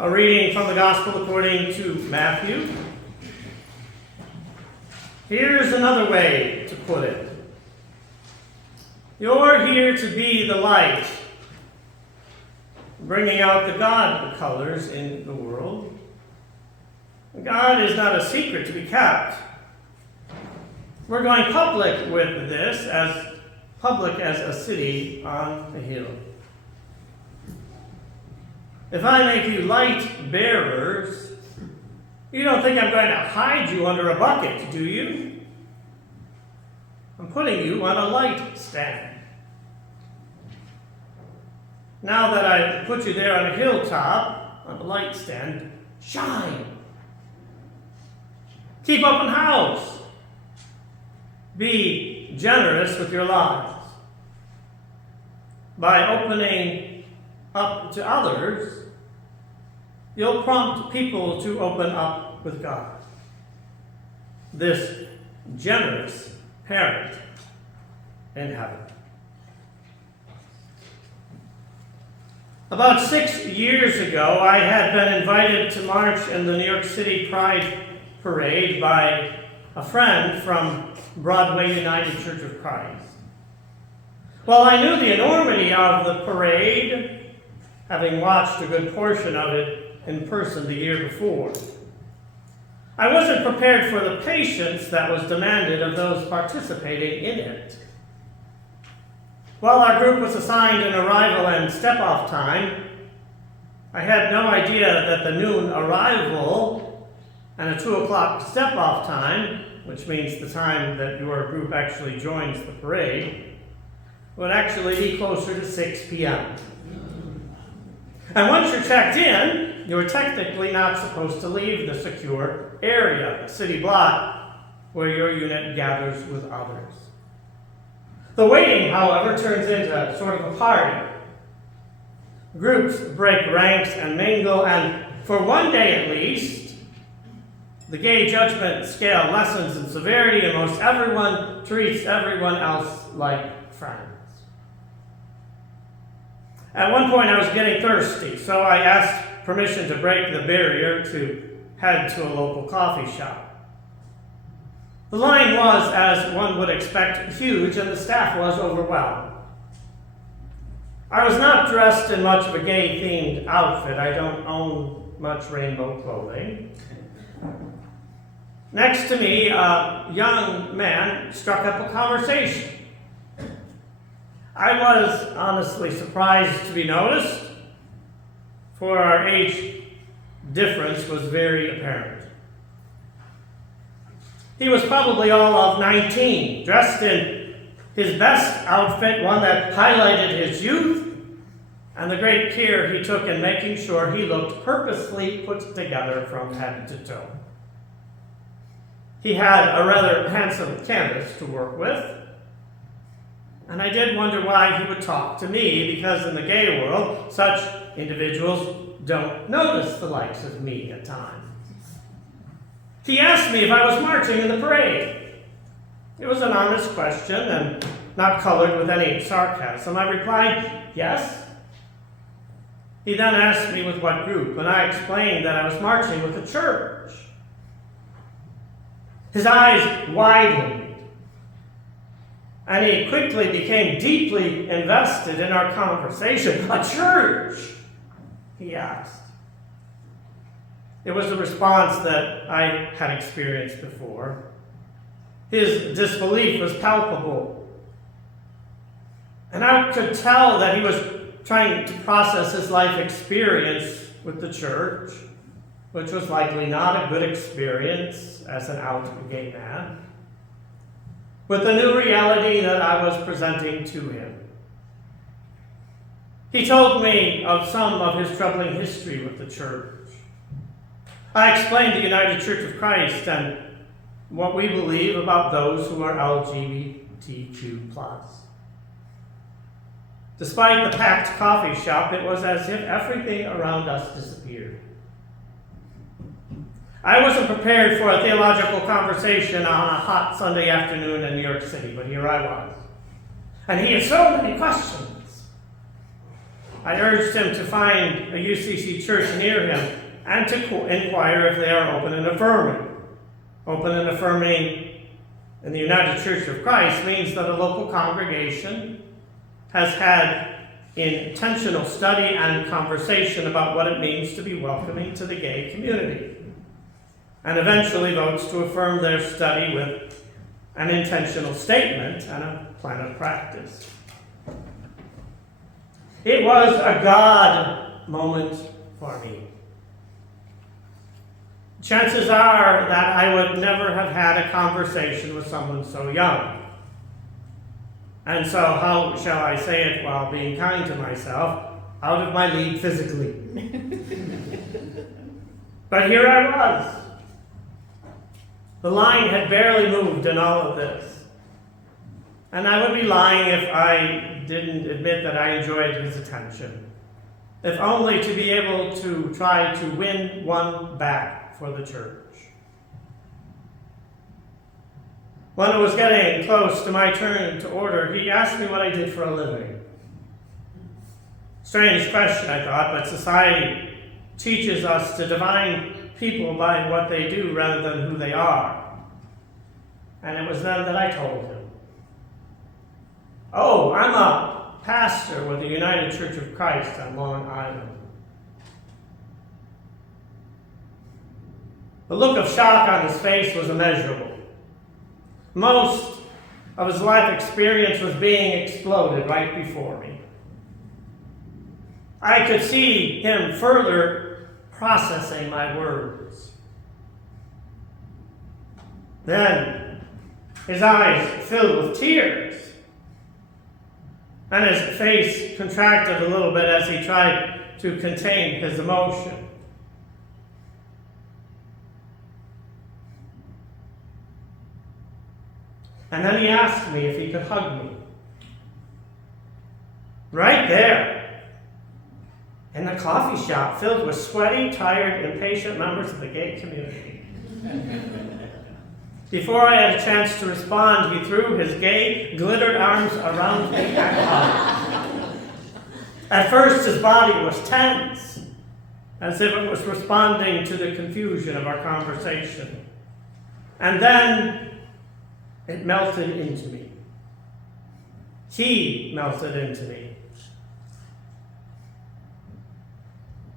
A reading from the Gospel according to Matthew. Here's another way to put it. You're here to be the light, bringing out the God colors in the world. God is not a secret to be kept. We're going public with this, as public as a city on a hill. If I make you light bearers, you don't think I'm going to hide you under a bucket, do you? I'm putting you on a light stand. Now that I've put you there on a hilltop, on a light stand, shine. Keep open house. Be generous with your lives. By opening up to others, you'll prompt people to open up with God. This generous parent in heaven. About 6 years ago, I had been invited to march in the New York City Pride Parade by a friend from Broadway United Church of Christ. While I knew the enormity of the parade, having watched a good portion of it in person the year before, I wasn't prepared for the patience that was demanded of those participating in it. While our group was assigned an arrival and step-off time, I had no idea that the noon arrival and a 2 o'clock step-off time, which means the time that your group actually joins the parade, would actually be closer to 6 p.m. And once you're checked in, you're technically not supposed to leave the secure area, the city block, where your unit gathers with others. The waiting, however, turns into sort of a party. Groups break ranks and mingle, and for one day at least, the gay judgment scale lessens in severity, and most everyone treats everyone else like friends. At one point, I was getting thirsty, so I asked permission to break the barrier to head to a local coffee shop. The line was, as one would expect, huge, and the staff was overwhelmed. I was not dressed in much of a gay-themed outfit. I don't own much rainbow clothing. Next to me, a young man struck up a conversation. I was honestly surprised to be noticed, for our age difference was very apparent. He was probably all of 19, dressed in his best outfit, one that highlighted his youth, and the great care he took in making sure he looked purposely put together from head to toe. He had a rather handsome canvas to work with, and I did wonder why he would talk to me, because in the gay world, such individuals don't notice the likes of me at times. He asked me if I was marching in the parade. It was an honest question and not colored with any sarcasm. I replied, yes. He then asked me with what group, and I explained that I was marching with the church. His eyes widened, and he quickly became deeply invested in our conversation. A church, he asked. It was a response that I had experienced before. His disbelief was palpable. And I could tell that he was trying to process his life experience with the church, which was likely not a good experience as an out gay man, with the new reality that I was presenting to him. He told me of some of his troubling history with the church. I explained the United Church of Christ and what we believe about those who are LGBTQ+. Despite the packed coffee shop, it was as if everything around us disappeared. I wasn't prepared for a theological conversation on a hot Sunday afternoon in New York City, but here I was. And he had so many questions. I urged him to find a UCC church near him and to inquire if they are open and affirming. Open and affirming in the United Church of Christ means that a local congregation has had intentional study and conversation about what it means to be welcoming to the gay community, and eventually votes to affirm their study with an intentional statement and a plan of practice. It was a God moment for me. Chances are that I would never have had a conversation with someone so young. And so, how shall I say it while being kind to myself, out of my league physically. But here I was. The line had barely moved in all of this. And I would be lying if I didn't admit that I enjoyed his attention, if only to be able to try to win one back for the church. When it was getting close to my turn to order, he asked me what I did for a living. Strange question, I thought, but society teaches us to define people by what they do rather than who they are. And it was then that I told him, "Oh, I'm a pastor with the United Church of Christ on Long Island." The look of shock on his face was immeasurable. Most of his life experience was being exploded right before me. I could see him further processing my words. Then his eyes filled with tears, and his face contracted a little bit as he tried to contain his emotion. And then he asked me if he could hug me. Right there, in the coffee shop filled with sweaty, tired, impatient members of the gay community. Before I had a chance to respond, he threw his gay, glittered arms around me and hugged. At first, his body was tense, as if it was responding to the confusion of our conversation. And then it melted into me. He melted into me.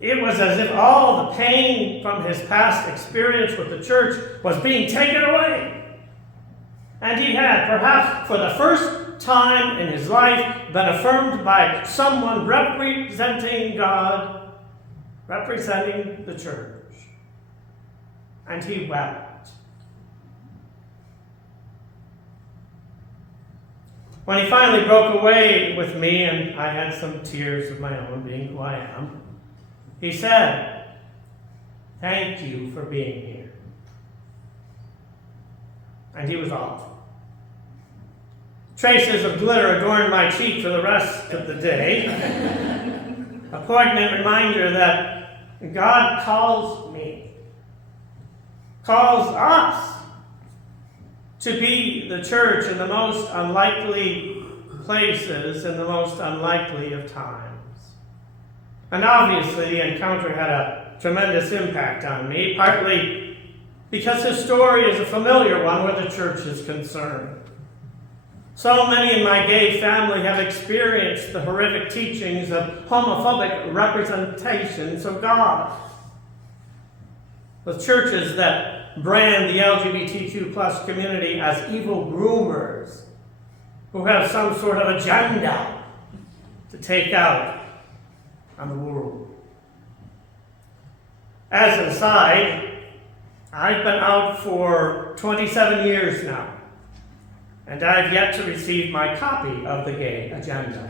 It was as if all the pain from his past experience with the church was being taken away. And he had, perhaps for the first time in his life, been affirmed by someone representing God, representing the church. And he wept. When he finally broke away with me, and I had some tears of my own, being who I am, he said, "Thank you for being here." And he was off. Traces of glitter adorned my cheek for the rest of the day. A poignant reminder that God calls me, calls us to be the church in the most unlikely places in the most unlikely of times. And obviously the encounter had a tremendous impact on me, partly because his story is a familiar one where the church is concerned. So many in my gay family have experienced the horrific teachings of homophobic representations of God. With churches that brand the LGBTQ plus community as evil groomers who have some sort of agenda to take out on the world. As an aside, I've been out for 27 years now, and I've yet to receive my copy of the gay agenda.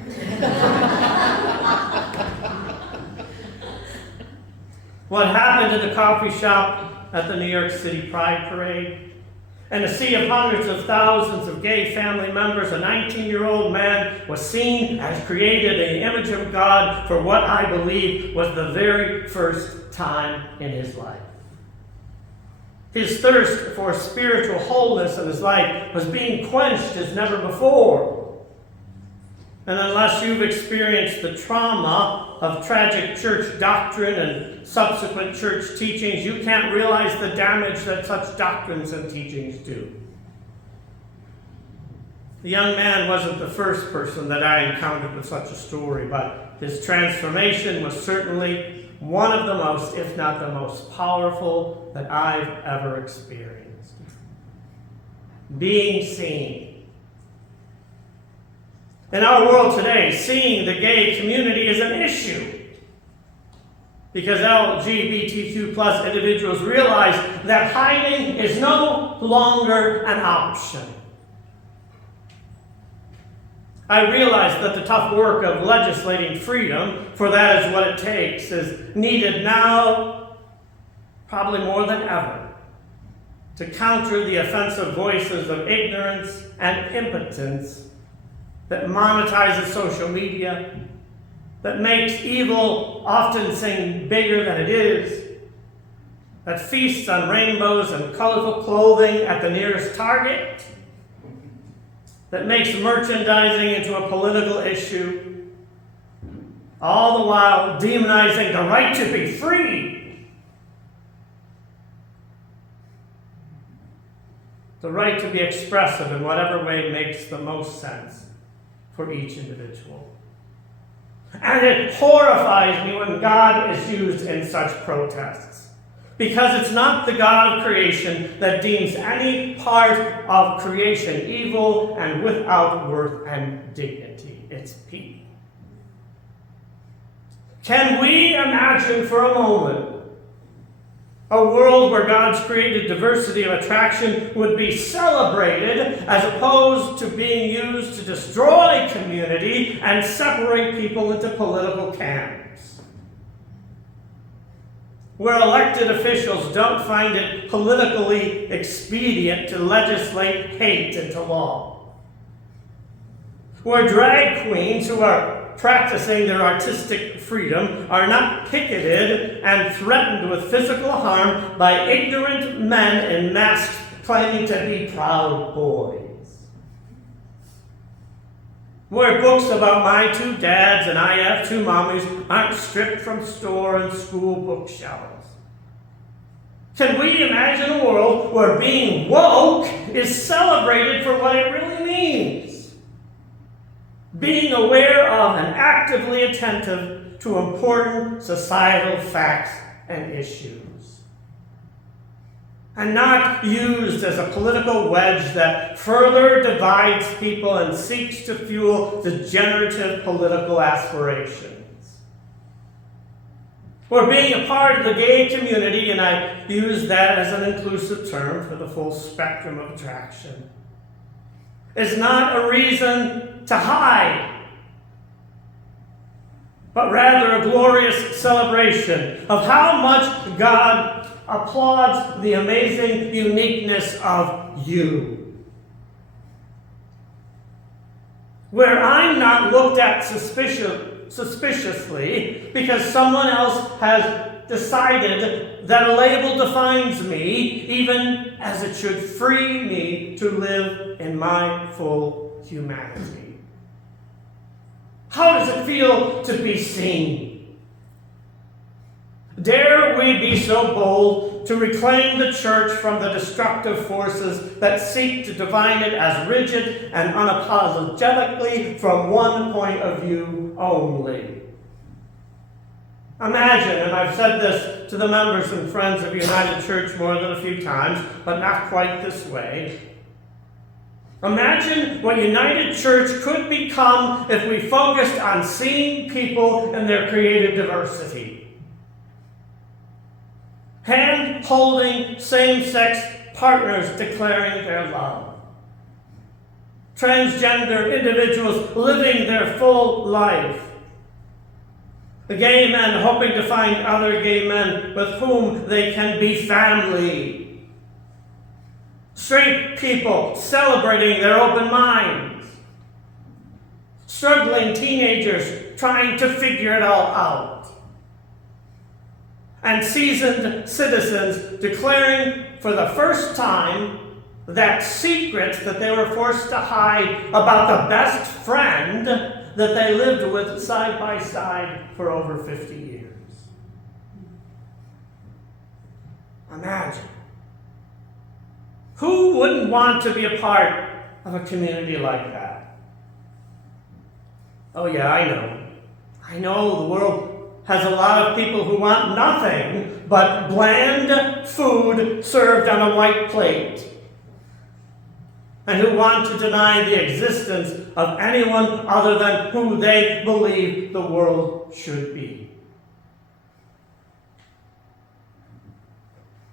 What happened at the coffee shop at the New York City Pride Parade, and a sea of hundreds of thousands of gay family members, a 19-year-old man was seen as created in the image of God for what I believe was the very first time in his life. His thirst for spiritual wholeness in his life was being quenched as never before. And unless you've experienced the trauma of tragic church doctrine and subsequent church teachings, you can't realize the damage that such doctrines and teachings do. The young man wasn't the first person that I encountered with such a story, but his transformation was certainly one of the most, if not the most powerful that I've ever experienced. Being seen. In our world today, seeing the gay community is an issue because LGBTQ plus individuals realize that hiding is no longer an option. I realize that the tough work of legislating freedom, for that is what it takes, is needed now, probably more than ever, to counter the offensive voices of ignorance and impotence that monetizes social media, that makes evil often seem bigger than it is, that feasts on rainbows and colorful clothing at the nearest Target, that makes merchandising into a political issue, all the while demonizing the right to be free, the right to be expressive in whatever way makes the most sense for each individual. And it horrifies me when God is used in such protests. Because it's not the God of creation that deems any part of creation evil and without worth and dignity. It's people. Can we imagine for a moment a world where God's created diversity of attraction would be celebrated as opposed to being used to destroy community and separate people into political camps? Where elected officials don't find it politically expedient to legislate hate into law. Where drag queens who are practicing their artistic freedom are not picketed and threatened with physical harm by ignorant men in masks claiming to be proud boys. Where books about my two dads and I have two mommies aren't stripped from store and school bookshelves. Can we imagine a world where being woke is celebrated for what it really means? Being aware of and actively attentive to important societal facts and issues. And not used as a political wedge that further divides people and seeks to fuel degenerative political aspirations. Or being a part of the gay community, and I use that as an inclusive term for the full spectrum of attraction, is not a reason to hide, but rather a glorious celebration of how much God applauds the amazing uniqueness of you. Where I'm not looked at suspiciously because someone else has decided that a label defines me, even as it should free me to live in my full humanity. How does it feel to be seen? Dare we be so bold to reclaim the church from the destructive forces that seek to define it as rigid and unapologetically from one point of view only? Imagine, and I've said this to the members and friends of United Church more than a few times, but not quite this way. Imagine what United Church could become if we focused on seeing people in their creative diversity. Hand-holding same-sex partners declaring their love. Transgender individuals living their full life. The gay men hoping to find other gay men with whom they can be family. Straight people celebrating their open minds. Struggling teenagers trying to figure it all out. And seasoned citizens declaring for the first time that secret that they were forced to hide about the best friend that they lived with side by side for over 50 years. Imagine. Who wouldn't want to be a part of a community like that? Oh yeah, I know. I know the world has a lot of people who want nothing but bland food served on a white plate, and who want to deny the existence of anyone other than who they believe the world should be.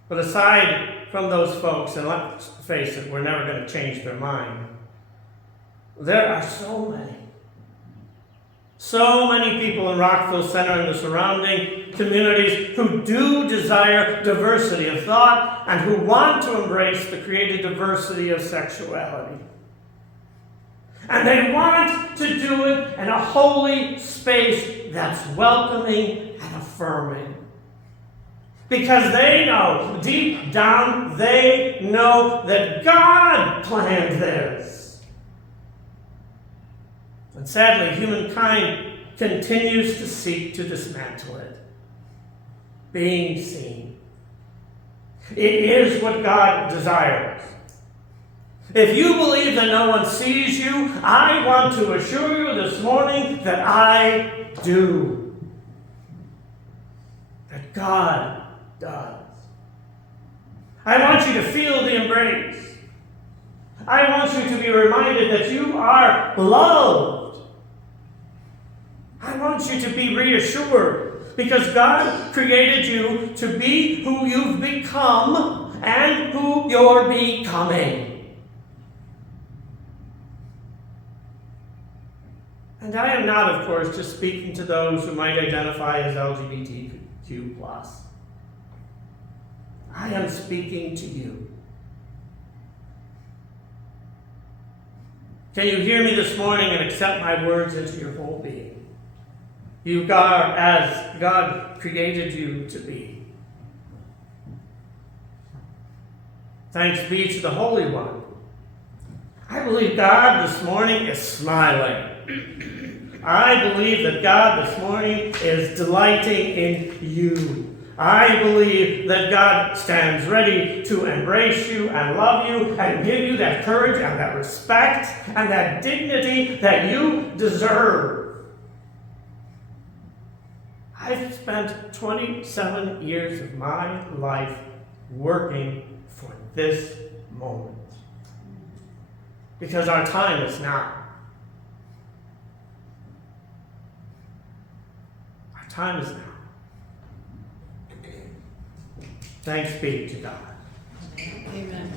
But aside from those folks, and let's face it, we're never going to change their mind, there are so many people in Rockville Centre and the surrounding communities who do desire diversity of thought and who want to embrace the created diversity of sexuality. And they want to do it in a holy space that's welcoming and affirming. Because they know, deep down, they know that God planned this. And sadly, humankind continues to seek to dismantle it. Being seen. It is what God desires. If you believe that no one sees you, I want to assure you this morning that I do. That God does. I want you to feel the embrace. I want you to be reminded that you are loved. I want you to be reassured because God created you to be who you've become and who you're becoming. And I am not, of course, just speaking to those who might identify as LGBTQ+. I am speaking to you. Can you hear me this morning and accept my words into your whole being? You are as God created you to be. Thanks be to the Holy One. I believe God this morning is smiling. I believe that God this morning is delighting in you. I believe that God stands ready to embrace you and love you and give you that courage and that respect and that dignity that you deserve. I've spent 27 years of my life working for this moment. Because our time is now. Our time is now. Thanks be to God. Amen.